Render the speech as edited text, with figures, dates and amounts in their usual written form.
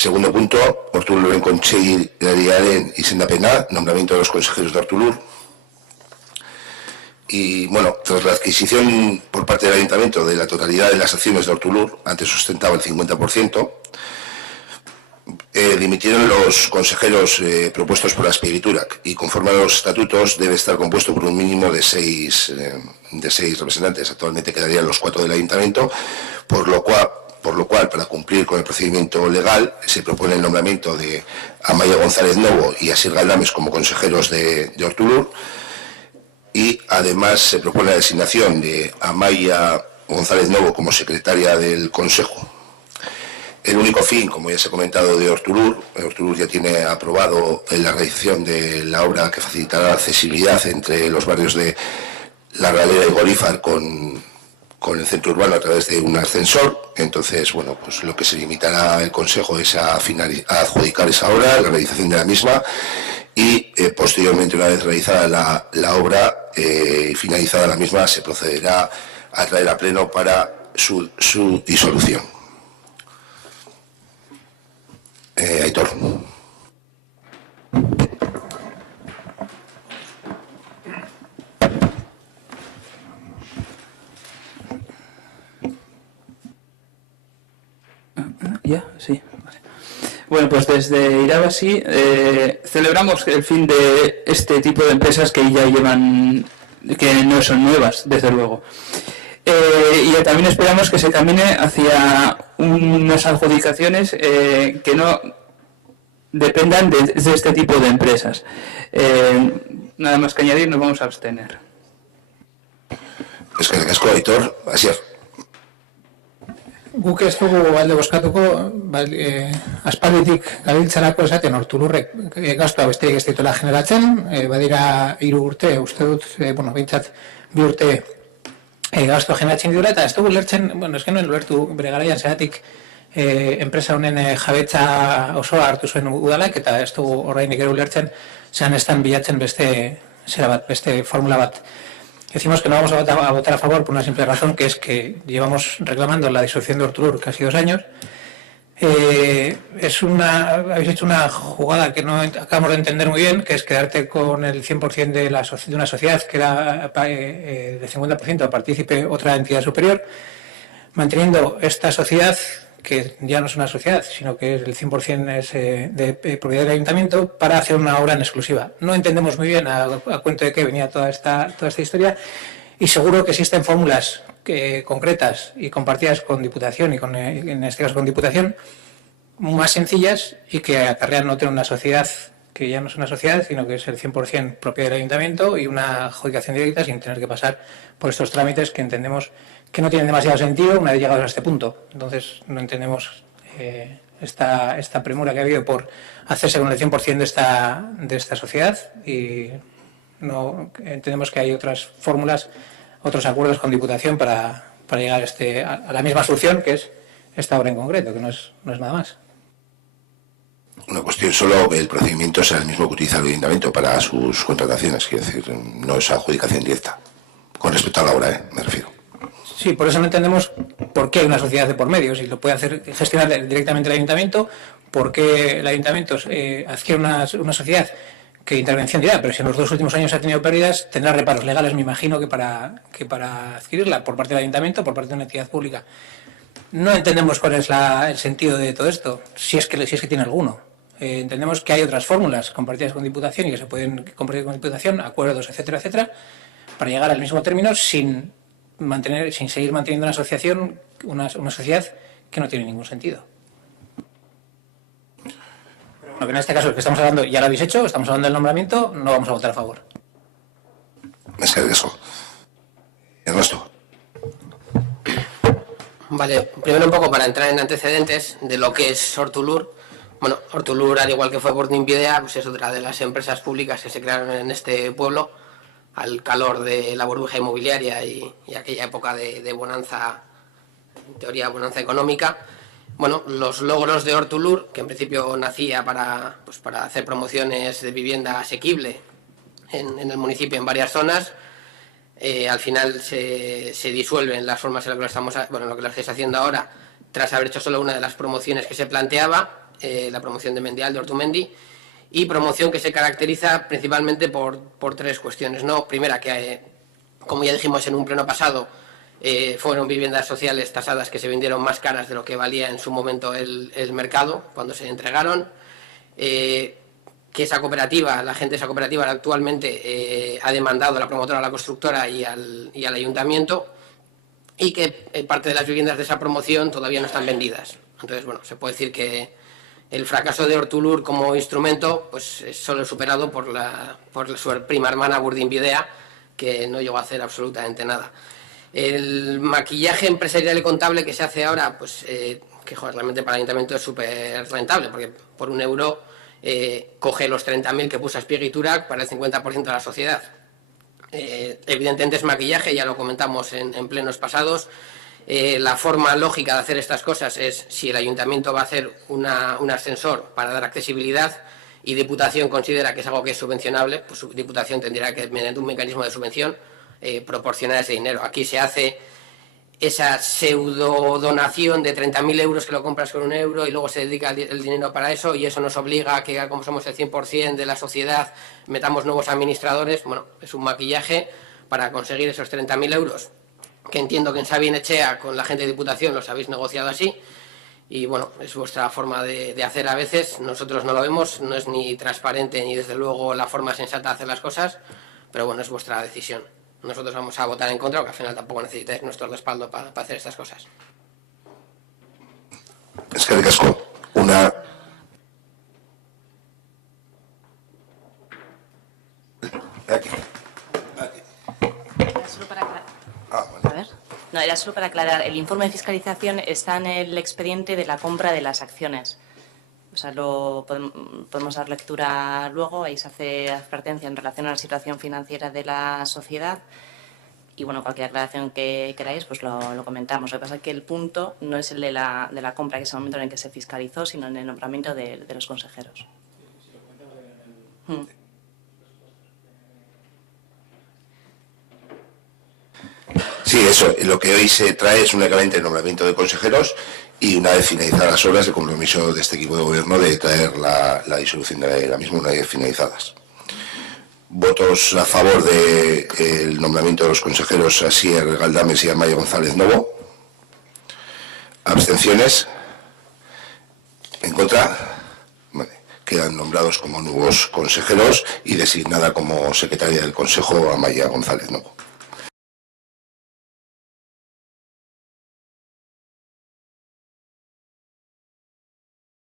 Segundo punto, Hortolur Conchei Ariaren y Senda Pená, nombramiento de los consejeros de Hortolur. Y bueno, tras la adquisición por parte del Ayuntamiento de la totalidad de las acciones de Hortolur, antes ostentaba el 50%, dimitieron los consejeros propuestos por la Aspiriturak y conforme a los estatutos debe estar compuesto por un mínimo de seis representantes. Actualmente quedarían los 4 del Ayuntamiento, por lo cual, para cumplir con el procedimiento legal, se propone el nombramiento de Amaya González Novo y Asir Galdames como consejeros de Hortolur, y además se propone la designación de Amaya González Novo como secretaria del Consejo. El único fin, como ya se ha comentado, de Hortolur ya tiene aprobado la realización de la obra que facilitará la accesibilidad entre los barrios de La Galera y Golífar con el centro urbano a través de un ascensor. Entonces, bueno, pues lo que se limitará el Consejo es a adjudicar esa obra, la realización de la misma, y posteriormente, una vez realizada la obra y finalizada la misma, se procederá a traer a pleno para su disolución. Aitor. ¿Ya? Sí. Vale. Bueno, pues desde Irabazi celebramos el fin de este tipo de empresas que ya llevan, que no son nuevas, desde luego. Y también esperamos que se camine hacia unas adjudicaciones que no dependan de este tipo de empresas. Nada más que añadir, nos vamos a abstener. Es que el casco, Aitor, Asier. Guk ez dugu alde bozkatuko, aspalditik gabiltzarako esaten Hortolurrek gastua besterik ez dituela generatzen, badira 3 urte, uste dut, behintzat 2 urte gastua generatzen dira, eta ez dugu lertzen, ez genuen lertu bere garaian zeratik enpresa honen jabetza osoa hartu zuen udalak, eta ez dugu orainik ere ulertzen, zean estan bilatzen beste formula bat. Decimos que no vamos a votar a favor por una simple razón, que es que llevamos reclamando la disolución de Hortolur casi 2 años. Habéis hecho una jugada que no acabamos de entender muy bien, que es quedarte con el 100% de una sociedad que era de 50% partícipe otra entidad superior, manteniendo esta sociedad, que ya no es una sociedad, sino que el 100% es de propiedad del ayuntamiento, para hacer una obra en exclusiva. No entendemos muy bien a cuento de qué venía toda esta historia, y seguro que existen fórmulas concretas y compartidas con Diputación, y en este caso con Diputación, más sencillas y que acarrean no tener una sociedad que ya no es una sociedad, sino que es el 100% propiedad del ayuntamiento y una adjudicación directa sin tener que pasar por estos trámites que entendemos que no tienen demasiado sentido una vez llegados a este punto. Entonces no entendemos esta premura que ha habido por hacerse con el 100% de esta sociedad, y no entendemos que hay otras fórmulas, otros acuerdos con Diputación para llegar a la misma solución, que es esta obra en concreto, que no es nada más. Una cuestión solo, el procedimiento es el mismo que utiliza el Ayuntamiento para sus contrataciones, quiero decir, no es adjudicación directa, con respecto a la obra, me refiero. Sí, por eso no entendemos por qué hay una sociedad de por medio, si lo puede gestionar directamente el Ayuntamiento, por qué el Ayuntamiento adquiere una sociedad que intervención dirá, pero si en los 2 últimos años ha tenido pérdidas, tendrá reparos legales, me imagino, que para adquirirla por parte del Ayuntamiento, por parte de una entidad pública. No entendemos cuál es el sentido de todo esto, si es que tiene alguno. Entendemos que hay otras fórmulas compartidas con Diputación y que se pueden compartir con Diputación, acuerdos, etcétera, etcétera, para llegar al mismo término sin seguir manteniendo una asociación, una sociedad que no tiene ningún sentido. Pero bueno, que en este caso el que estamos hablando ya lo habéis hecho, estamos hablando del nombramiento, no vamos a votar a favor. Es que eso. Ernesto. Vale, primero un poco para entrar en antecedentes de lo que es Hortolur. Bueno, Hortolur, al igual que fue Portinvidea, pues es otra de las empresas públicas que se crearon en este pueblo al calor de la burbuja inmobiliaria y aquella época de bonanza, en teoría bonanza económica. Bueno, los logros de Hortolur, que en principio nacía para hacer promociones de vivienda asequible en el municipio en varias zonas, al final se disuelven las formas en lo que lo estáis haciendo ahora, tras haber hecho solo una de las promociones que se planteaba, la promoción de Mendial, de Ortumendi, y promoción que se caracteriza principalmente por tres cuestiones, ¿no? Primera, que como ya dijimos en un pleno pasado, fueron viviendas sociales tasadas que se vendieron más caras de lo que valía en su momento el mercado cuando se entregaron, que esa cooperativa, la gente de esa cooperativa actualmente ha demandado a la promotora, a la constructora y al ayuntamiento, y que parte de las viviendas de esa promoción todavía no están vendidas. Entonces, bueno, se puede decir que el fracaso de Ortulur como instrumento pues es solo superado por su prima hermana Burdinbidea, que no llegó a hacer absolutamente nada. El maquillaje empresarial y contable que se hace ahora, pues que joder, realmente para el ayuntamiento es súper rentable, porque por €1 coge los 30.000 que puso Aspieg y Turac para el 50% de la sociedad. Evidentemente es maquillaje, ya lo comentamos en plenos pasados. La forma lógica de hacer estas cosas es si el ayuntamiento va a hacer un ascensor para dar accesibilidad y Diputación considera que es algo que es subvencionable, pues Diputación tendrá que, mediante un mecanismo de subvención, proporcionar ese dinero. Aquí se hace esa pseudo donación de 30.000 euros que lo compras con €1 y luego se dedica el dinero para eso, y eso nos obliga a que, como somos el 100% de la sociedad, metamos nuevos administradores. Bueno, es un maquillaje para conseguir esos 30.000 euros, que entiendo que en Sabin Echea con la gente de Diputación los habéis negociado así, y bueno, es vuestra forma de hacer a veces. Nosotros no lo vemos, no es ni transparente ni desde luego la forma sensata de hacer las cosas, pero bueno, es vuestra decisión. Nosotros vamos a votar en contra, porque al final tampoco necesitáis nuestro respaldo para hacer estas cosas. Es que ricasco. Una... Aquí. Era solo para aclarar. Vale. A ver. No, era solo para aclarar. El informe de fiscalización está en el expediente de la compra de las acciones. O sea, podemos dar lectura luego. Ahí se hace advertencia en relación a la situación financiera de la sociedad. Y bueno, cualquier aclaración que queráis, pues lo comentamos. Lo que pasa es que el punto no es el de la compra, que es el momento en el que se fiscalizó, sino en el nombramiento de los consejeros. Sí, eso. Lo que hoy se trae es únicamente el nombramiento de consejeros y, una vez finalizadas las obras, el compromiso de este equipo de gobierno de traer la disolución de la misma una vez finalizadas. Votos a favor del nombramiento de los consejeros Asier Galdames y Amaya González Novo. Abstenciones. En contra. Vale. Quedan nombrados como nuevos consejeros y designada como secretaria del Consejo Amaya González Novo.